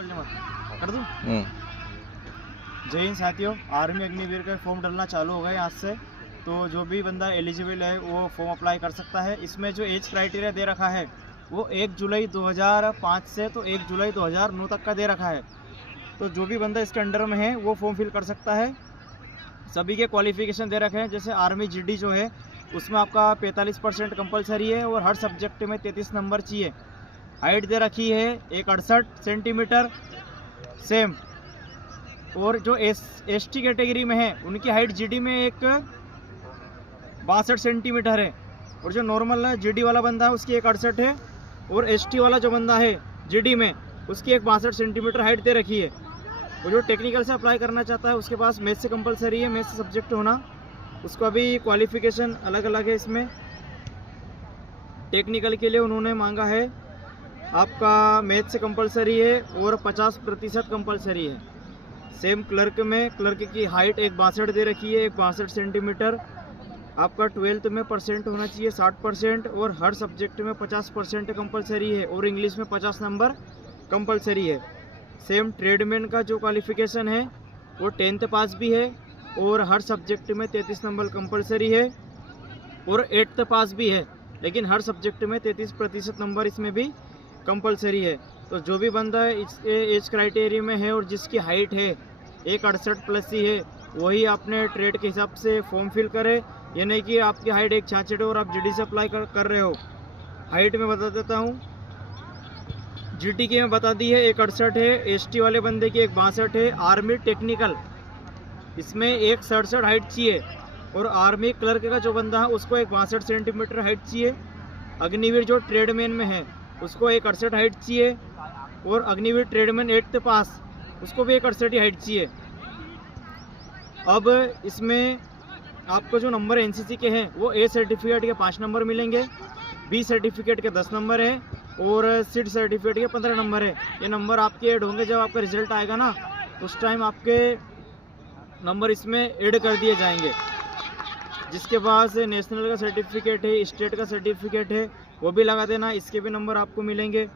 कर दूं? जय हिंद साथियों, आर्मी अग्निवीर का फॉर्म डालना चालू हो गया आज से। तो जो भी बंदा एलिजिबल है वो फॉर्म अप्लाई कर सकता है। इसमें जो एज क्राइटेरिया दे रखा है वो 1 जुलाई 2005 से तो 1 जुलाई 2009 तक का दे रखा है। तो जो भी बंदा इसके अंडर में है वो फॉर्म फिल कर सकता है। सभी के क्वालिफिकेशन दे रखे हैं। जैसे आर्मी जीडी जो है उसमें आपका 45% कंपलसरी है और हर सब्जेक्ट में 33 नंबर चाहिए। हाइट दे रखी है 168 सेंटीमीटर सेम। और जो एसटी कैटेगरी में है उनकी हाइट जीडी में 62 सेंटीमीटर है। और जो नॉर्मल है जीडी वाला बंदा है उसकी 168 है। और एसटी वाला जो बंदा है जीडी में उसकी 62 सेंटीमीटर हाइट दे रखी है। वो जो टेक्निकल से अप्लाई करना चाहता है उसके पास मैथ्स से कंपलसरी है, मैथ्स से सब्जेक्ट होना। उसका भी क्वालिफिकेशन अलग अलग है। इसमें टेक्निकल के लिए उन्होंने मांगा है आपका मैथ्स से कंपलसरी है और 50% कंपलसरी है। सेम क्लर्क में क्लर्क की हाइट 162 दे रखी है, 162 सेंटीमीटर। आपका 12th में परसेंट होना चाहिए 60% और हर सब्जेक्ट में 50% कंपलसरी है और इंग्लिश में 50 नंबर कंपलसरी है। सेम ट्रेडमैन का जो क्वालिफिकेशन है वो 10th पास भी है और हर सब्जेक्ट में 33 नंबर कंपलसरी है और 8th पास भी है, लेकिन हर सब्जेक्ट में 33% नंबर इसमें भी कंपलसरी है। तो जो भी बंदा इस एज क्राइटेरिया में है और जिसकी हाइट है 168 प्लस ही है वही अपने ट्रेड के हिसाब से फॉर्म फिल करे। ये नहीं कि आपकी हाइट 166 है और आप जीडी से अप्लाई कर रहे हो। हाइट में बता देता हूँ, जीटी की में बता दी है 168 है, एसटी वाले बंदे की 162 है। आर्मी टेक्निकल इसमें 167 हाइट चाहिए और आर्मी क्लर्क का जो बंदा है उसको 162 सेंटीमीटर हाइट चाहिए। अग्निवीर जो ट्रेडमैन में है उसको 168 हाइट चाहिए और अग्निवीर ट्रेडमैन 8th पास उसको भी 168 हाइट चाहिए। अब इसमें आपको जो नंबर एनसीसी के हैं वो ए सर्टिफिकेट के 5 नंबर मिलेंगे, बी सर्टिफिकेट के 10 नंबर है और सीट सर्टिफिकेट के 15 नंबर है। ये नंबर आपके ऐड होंगे जब आपका रिजल्ट आएगा ना, उस टाइम आपके नंबर इसमें ऐड कर दिए जाएंगे। जिसके पास नेशनल का सर्टिफिकेट है, स्टेट का सर्टिफिकेट है, वो भी लगा देना, इसके भी नंबर आपको मिलेंगे।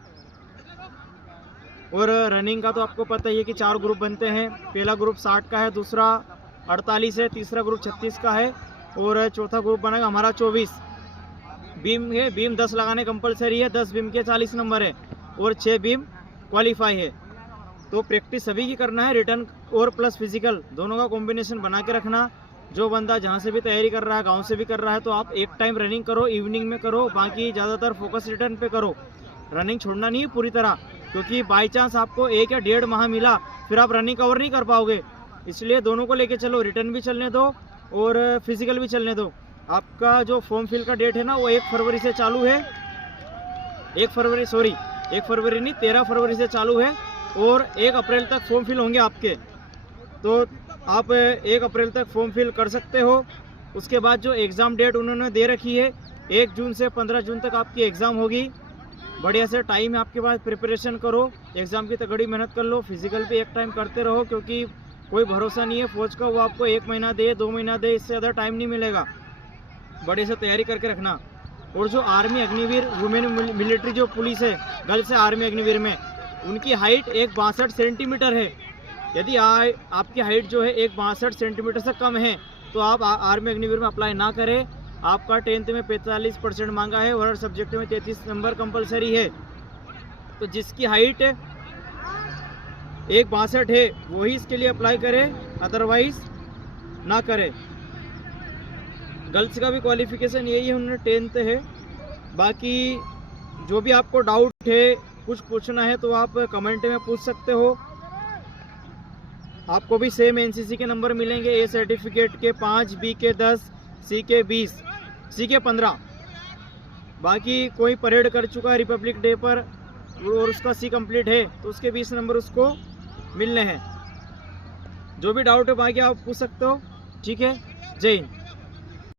और रनिंग का तो आपको पता ही है कि 4 ग्रुप बनते हैं। पहला ग्रुप 60 का है, दूसरा 48 है, तीसरा ग्रुप 36 का है और चौथा ग्रुप बनेगा हमारा 24। बीम है, बीम 10 लगाने कंपलसरी है, 10 बीम के 40 नंबर है और 6 बीम क्वालिफाई है। तो प्रैक्टिस सभी की करना है, रिटर्न और प्लस फिजिकल दोनों का कॉम्बिनेशन बना के रखना। जो बंदा जहाँ से भी तैयारी कर रहा है, गांव से भी कर रहा है, तो आप एक टाइम रनिंग करो, इवनिंग में करो, बाकी ज़्यादातर फोकस रिटर्न पे करो। रनिंग छोड़ना नहीं है पूरी तरह, क्योंकि बाई चांस आपको 1 या 1.5 माह मिला फिर आप रनिंग कवर नहीं कर पाओगे। इसलिए दोनों को लेके चलो, रिटर्न भी चलने दो और फिजिकल भी चलने दो। आपका जो फॉर्म फिल का डेट है ना वो 1 फरवरी से चालू है। 1 फरवरी नहीं 13 फरवरी से चालू है और 1 अप्रैल तक फॉर्म फिल होंगे आपके। तो आप 1 अप्रैल तक फॉर्म फिल कर सकते हो। उसके बाद जो एग्ज़ाम डेट उन्होंने दे रखी है 1 जून से 15 जून तक आपकी एग्ज़ाम होगी। बढ़िया से टाइम है आपके पास, प्रिपरेशन करो, एग्ज़ाम की तगड़ी मेहनत कर लो। फिजिकल भी एक टाइम करते रहो, क्योंकि कोई भरोसा नहीं है फौज का, वो आपको 1 महीना दे 2 महीना दे, इससे ज़्यादा टाइम नहीं मिलेगा। बड़े से तैयारी करके रखना। और जो आर्मी अग्निवीर वुमेन मिलिट्री जो पुलिस है गर्ल्स है आर्मी अग्निवीर में, उनकी हाइट 162 सेंटीमीटर है। यदि आपकी हाइट जो है 162 सेंटीमीटर से कम है तो आप आर्मी अग्निवीर में अप्लाई ना करें। आपका 10th में 45% मांगा है और हर सब्जेक्ट में 33 नंबर कंपलसरी है। तो जिसकी हाइट 162 है वही इसके लिए अप्लाई करे, अदरवाइज ना करे। गर्ल्स का भी क्वालिफिकेशन यही है, उन्होंने 10th है। बाकी जो भी आपको डाउट है, कुछ पूछना है तो आप कमेंट में पूछ सकते हो। आपको भी सेम एनसीसी के नंबर मिलेंगे, ए सर्टिफिकेट के 5, बी के 10, सी के 20, सी के 15। बाकी कोई परेड कर चुका है रिपब्लिक डे पर और उसका सी कंप्लीट है तो उसके 20 नंबर उसको मिलने हैं। जो भी डाउट है बाकी आप पूछ सकते हो। ठीक है, जय हिंद।